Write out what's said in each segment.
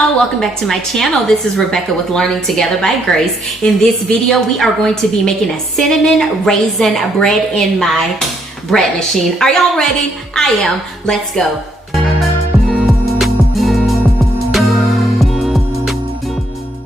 y'all, welcome back to my channel. This is Rebecca with Learning Together by Grace. In this video, we are going to be making a cinnamon raisin bread in my bread machine. Are y'all ready? I am. Let's go.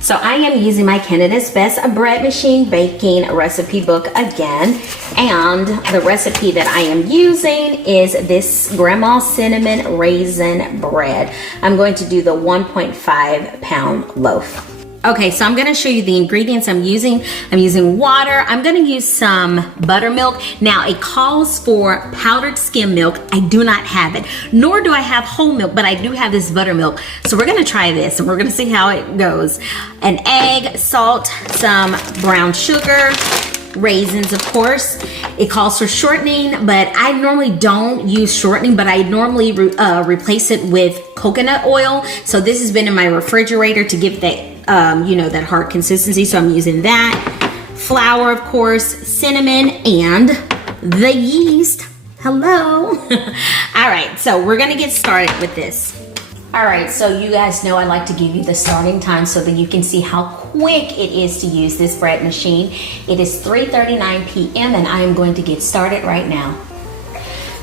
So I am using my Canada's Best bread machine baking recipe book again. And the recipe that I am using is this grandma's cinnamon raisin bread. I'm going to do the 1.5 pound loaf. Okay, so I'm gonna show you the ingredients I'm using. I'm using water. I'm gonna use some buttermilk. Now, it calls for powdered skim milk. I do not have it, nor do I have whole milk, but I do have this buttermilk. So we're gonna try this and we're gonna see how it goes. An egg, salt, some brown sugar, raisins, of course. It calls for shortening, but I normally don't use shortening, but I normally replace it with coconut oil. So this has been in my refrigerator to give that that hard consistency, so I'm using that. Flour, of course, cinnamon, and the yeast. Hello. All right, so we're gonna get started with this. All right, so you guys know I like to give you the starting time so that you can see how quick it is to use this bread machine. It is 3:39 p.m. and I am going to get started right now.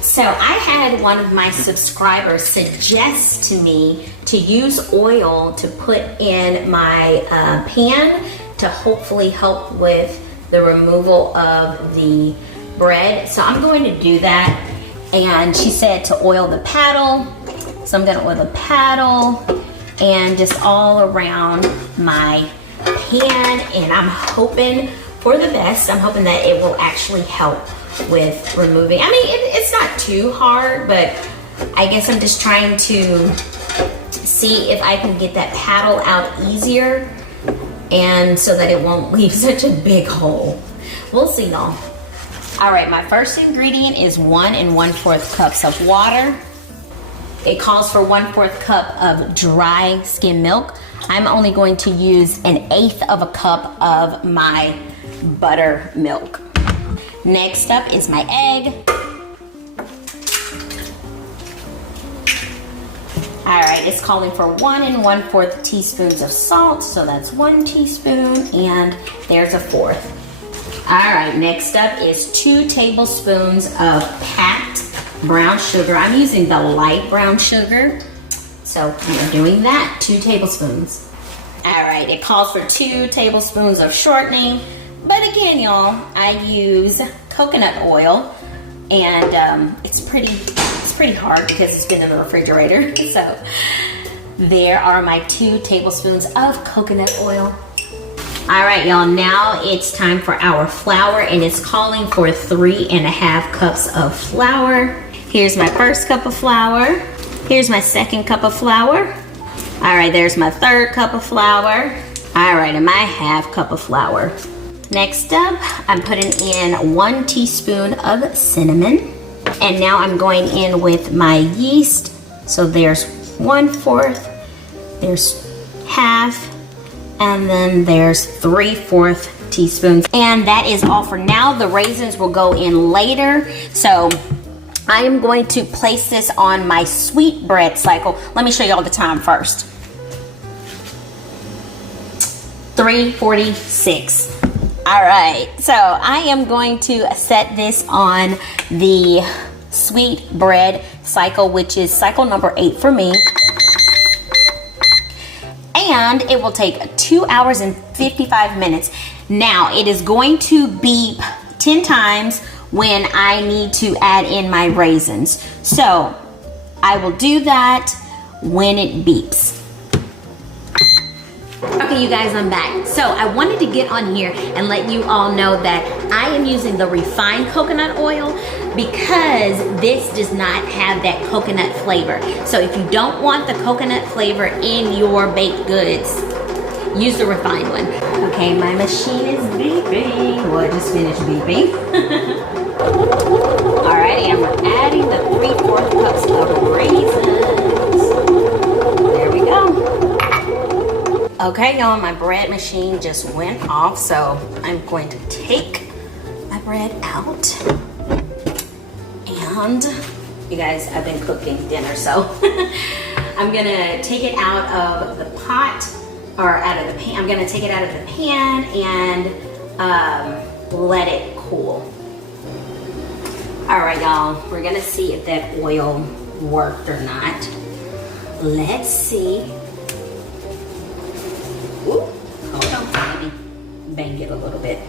So I had one of my subscribers suggest to me to use oil to put in my pan to hopefully help with the removal of the bread. So I'm going to do that. And she said to oil the paddle. So I'm gonna oil the paddle and just all around my pan. And I'm hoping for the best. I'm hoping that it will actually help with removing. I mean, it's not too hard, but I guess I'm just trying to see if I can get that paddle out easier and so that it won't leave such a big hole. We'll see y'all. All right, my first ingredient is 1 1/4 cups of water. It calls for 1/4 cup of dry skim milk. I'm only going to use 1/8 of a cup of my buttermilk. Next up is my egg. All right, it's calling for 1 1/4 teaspoons of salt. So that's 1 teaspoon and there's a 1/4. All right, next up is 2 tablespoons of packed brown sugar. I'm using the light brown sugar. So we're doing that, 2 tablespoons. All right, it calls for 2 tablespoons of shortening. But again, y'all, I use coconut oil, and it's pretty hard because it's been in the refrigerator. So there are my 2 tablespoons of coconut oil. All right, y'all, now it's time for our flour, and it's calling for 3 1/2 cups of flour. Here's my first cup of flour. Here's my second cup of flour. All right, there's my third cup of flour. All right, and my 1/2 cup of flour. Next up, I'm putting in 1 teaspoon of cinnamon. And now I'm going in with my yeast. So there's 1/4, there's 1/2, and then there's 3/4 teaspoons. And that is all for now. The raisins will go in later. So I am going to place this on my sweet bread cycle. Let me show you all the time first. 3:46. All right, so I am going to set this on the sweet bread cycle, which is cycle number 8 for me. And it will take 2 hours and 55 minutes. Now, it is going to beep 10 times when I need to add in my raisins. So I will do that when it beeps. Okay, you guys, I'm back. So I wanted to get on here and let you all know that I am using the refined coconut oil because this does not have that coconut flavor. So if you don't want the coconut flavor in your baked goods, use the refined one. Okay, my machine is beeping. Well, it just finished beeping. All right, and we're adding the 3/4 cups of raisins. There we go. Okay, y'all, my bread machine just went off, so I'm going to take my bread out. And you guys, I've been cooking dinner, so I'm gonna take it out of the pot, or out of the pan. I'm gonna take it out of the pan and let it cool. All right, y'all, we're gonna see if that oil worked or not. Let's see. Ooh, hold on, let me bang it a little bit.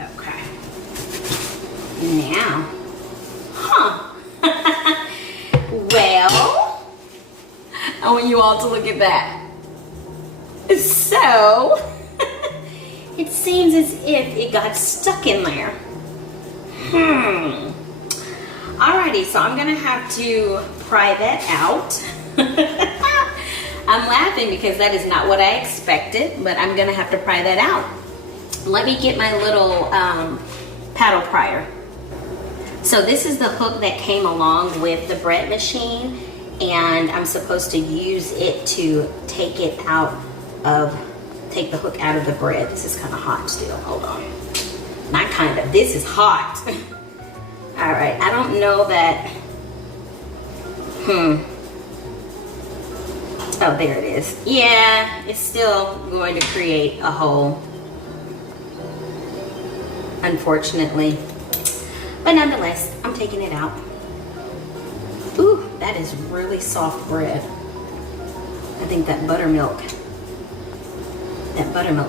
Okay. Now, well, I want you all to look at that. So, it seems as if it got stuck in there. Alrighty, so I'm gonna have to pry that out. I'm laughing because that is not what I expected, but I'm gonna have to pry that out. Let me get my little paddle prier. So this is the hook that came along with the bread machine, and I'm supposed to use it to take the hook out of the bread. This is kind of hot still, hold on. Not kind of, this is hot. All right, I don't know that, oh, there it is. Yeah, it's still going to create a hole, unfortunately. But nonetheless, I'm taking it out. Ooh, that is really soft bread. I think that buttermilk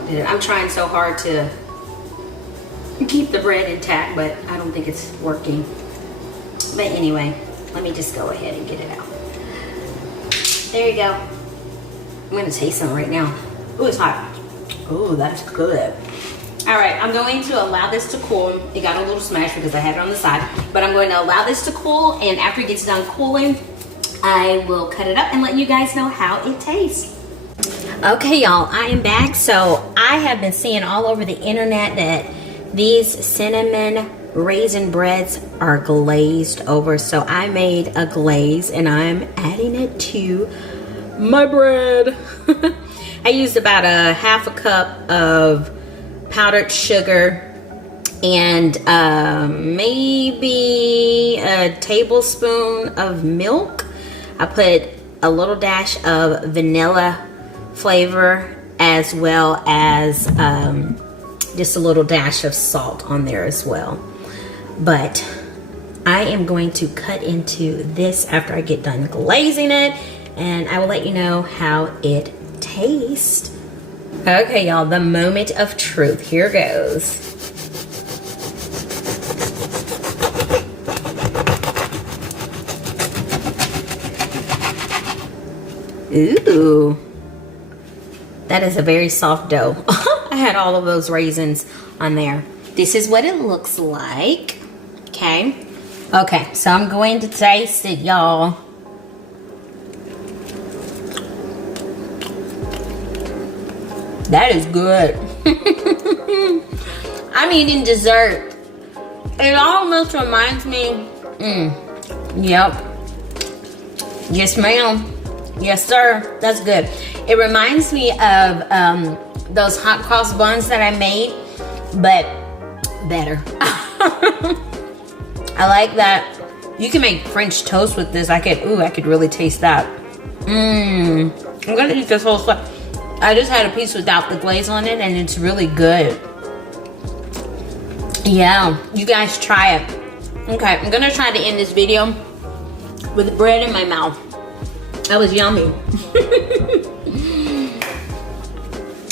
did it. I'm trying so hard to keep the bread intact, but I don't think it's working. But anyway, let me just go ahead and get it out. There you go. I'm gonna taste some right now. Ooh, it's hot. Ooh, that's good. All right, I'm going to allow this to cool. It got a little smashed because I had it on the side, but I'm going to allow this to cool, and after it gets done cooling, I will cut it up and let you guys know how it tastes. Okay, y'all, I am back. So I have been seeing all over the internet that these cinnamon raisin breads are glazed over. So I made a glaze and I'm adding it to my bread. I used about a half a cup of powdered sugar and maybe a tablespoon of milk. I put a little dash of vanilla flavor as well as just a little dash of salt on there as well. But I am going to cut into this after I get done glazing it, and I will let you know how it tastes. Okay, y'all, the moment of truth. Here goes. Ooh, that is a very soft dough. I had all of those raisins on there. This is what it looks like. Okay. Okay, so I'm going to taste it, y'all. That is good. I'm eating dessert. It almost reminds me, yep. Yes, ma'am. Yes, sir. That's good. It reminds me of those hot cross buns that I made, but better. I like that. You can make French toast with this. I could really taste that. I'm gonna eat this whole stuff. I just had a piece without the glaze on it, and it's really good. Yeah, you guys try it. Okay, I'm gonna try to end this video with bread in my mouth. That was yummy.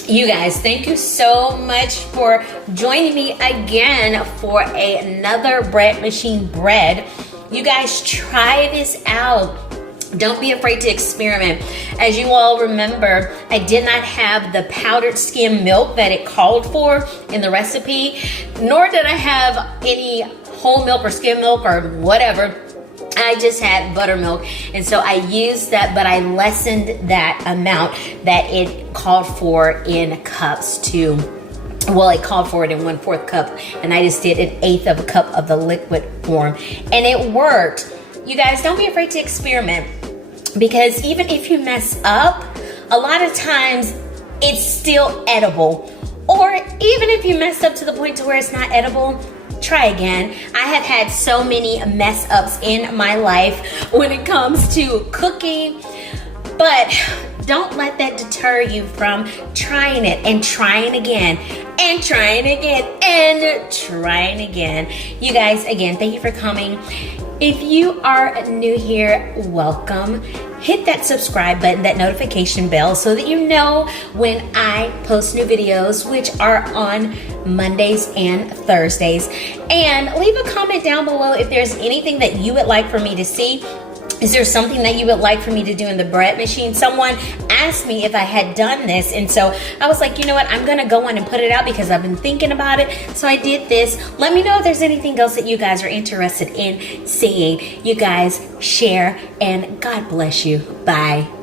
You guys, thank you so much for joining me again for another bread machine bread. You guys try this out. Don't be afraid to experiment. As you all remember, I did not have the powdered skim milk that it called for in the recipe, nor did I have any whole milk or skim milk or whatever. I just had buttermilk, and so I used that, but I lessened that amount that it called for in cups to, well, it called for it in 1/4 cup, and I just did 1/8 of a cup of the liquid form, and it worked. You guys, don't be afraid to experiment, because even if you mess up, a lot of times it's still edible. Or even if you mess up to the point to where it's not edible, try again. I have had so many mess ups in my life when it comes to cooking, but don't let that deter you from trying it and trying again and trying again and trying again. You guys, again, thank you for coming. If you are new here, welcome. Hit that subscribe button, that notification bell, so that you know when I post new videos, which are on Mondays and Thursdays. And leave a comment down below if there's anything that you would like for me to see. Is there something that you would like for me to do in the bread machine? Someone asked me if I had done this, and so I was like, you know what, I'm gonna go on and put it out because I've been thinking about it. So I did this. Let me know if there's anything else that you guys are interested in seeing. You guys share, and God bless you. Bye.